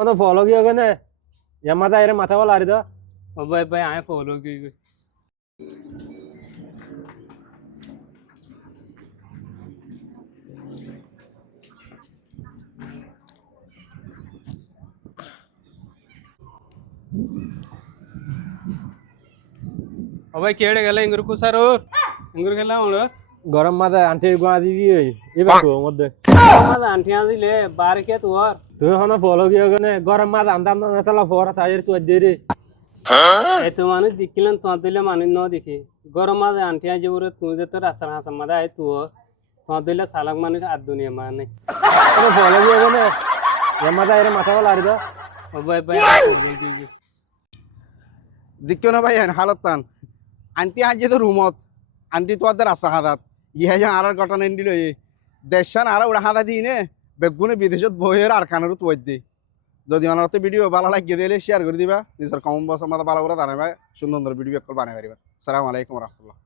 तो फॉलो किया गया ना या माता ऐरे माथा वाला आ रही था ओ भाई भाई आए फॉलो की ओ भाई केड़े गले इंगुर को सर और इंगुर गला और गरम माता आंटी को आदि की है ये बात को मत दे माता आंटियां दी ले बाहर के तू और तू हाँ ना फॉलो किया गया ना गरम माता अंदर ना चला फोरा था यार तू दे रे ए तू माने दिखिलन तो दिले माने न दिखे गरम माता आंटियां जो तू जे तो रासर हां समझा है तू तो दिले सालक माने आज दुनिया माने तो फॉलो किया गया ना या माता ऐरे माथा वाला आ रही था ओ भाई भाई फॉलो की दिक्यो ना भाई हालत तान आंटी आज तो रूमत आंटी तो आदर आशा हादात ये जो आर घटना इंडिल देशान आर उड़ा हादा दी ने बेगुने विदेशत बहेर आर खानार तो दी যদি অনারতে ভিডিও ভালো লাগে দিলে শেয়ার করে দিবা নিজের কমেন্ট বক্সে মধ্যে ভালো করে জানাবা সুন্দর সুন্দর ভিডিও বানাই পারিবা আসসালামু আলাইকুম ওয়া রাহমাতুল্লাহ